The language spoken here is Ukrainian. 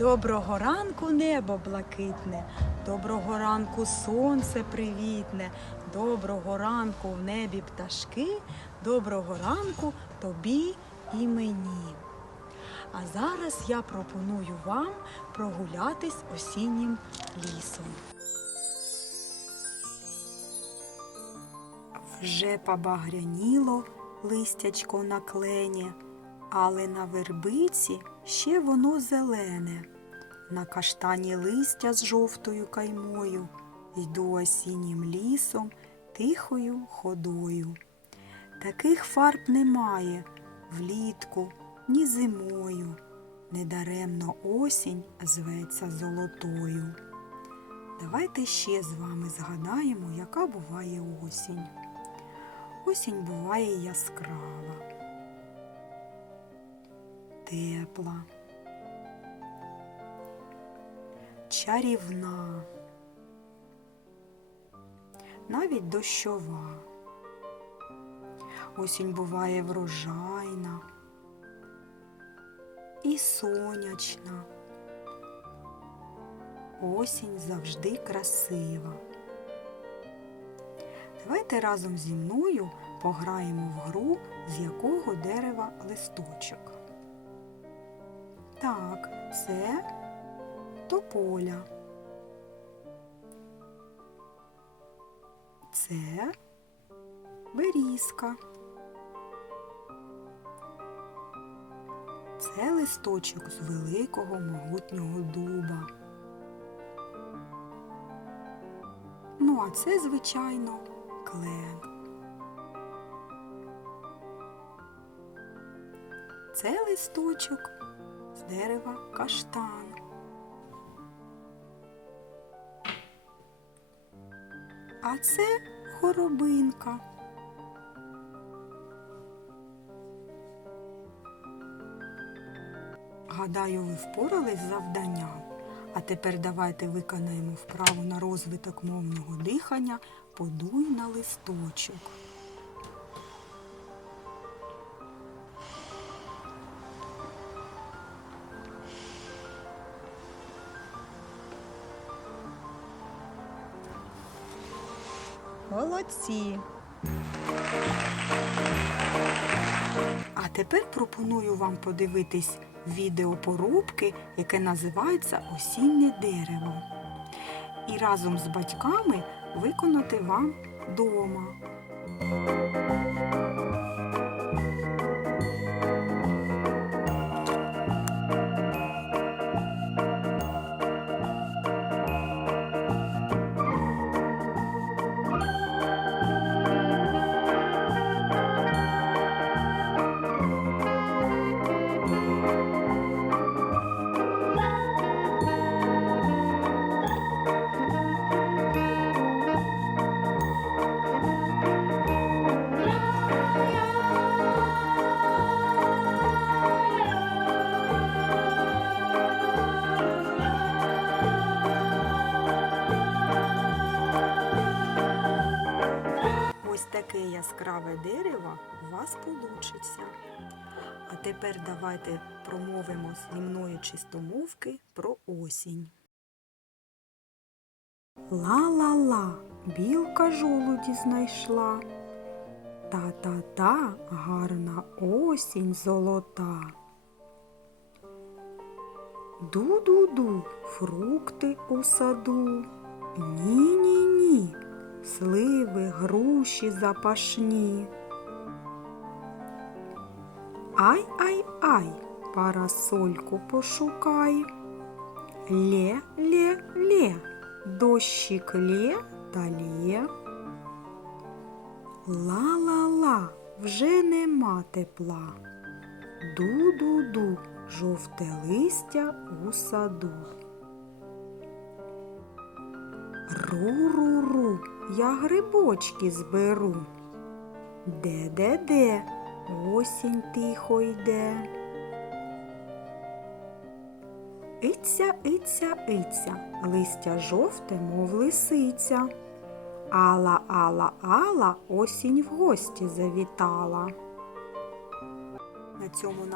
Доброго ранку небо блакитне, доброго ранку сонце привітне, доброго ранку в небі пташки, доброго ранку тобі і мені. А зараз я пропоную вам прогулятись осіннім лісом. Вже побагряніло листячко на клені, але на вербиці ще воно зелене. На каштані листя з жовтою каймою йду осіннім лісом тихою ходою. Таких фарб немає влітку, ні зимою. Недаремно осінь зветься золотою. Давайте ще з вами згадаємо, яка буває осінь. Осінь буває яскрава, тепла, чарівна, навіть дощова. Осінь буває врожайна і сонячна. Осінь завжди красива. Давайте разом зі мною пограємо в гру, з якого дерева листочок. Так, це тополя. Це берізка. Це листочок з великого могутнього дуба. Ну, а це, звичайно, клен. Це листочок з дерева каштан. А це хоробинка. Гадаю, ви впорались з завданням. А тепер давайте виконаємо вправу на розвиток мовного дихання Подуй на листочок. Молодці. А тепер пропоную вам подивитись відео порубки, яке називається Осіннє дерево. І разом з батьками виконати вам вдома. Яскраве дерево у вас получиться. А тепер давайте промовимо зі мною чистомовки про осінь. Ла-ла-ла, білка жолуді знайшла. Та-та-та, гарна осінь золота. Ду-ду-ду, фрукти у саду. Ні-ні-ні, сливи, груші запашні. Ай-ай-ай, парасольку пошукай. Лє-лє-лє, дощик лє та лє. Ла-ла-ла, вже нема тепла. Ду-ду-ду, жовте листя у саду. Ру-ру-ру, я грибочки зберу. Де-де-де, осінь тихо йде. Иця, иця, иця, листя жовте, мов лисиця. Ала, ала, ала, осінь в гості завітала. На цьому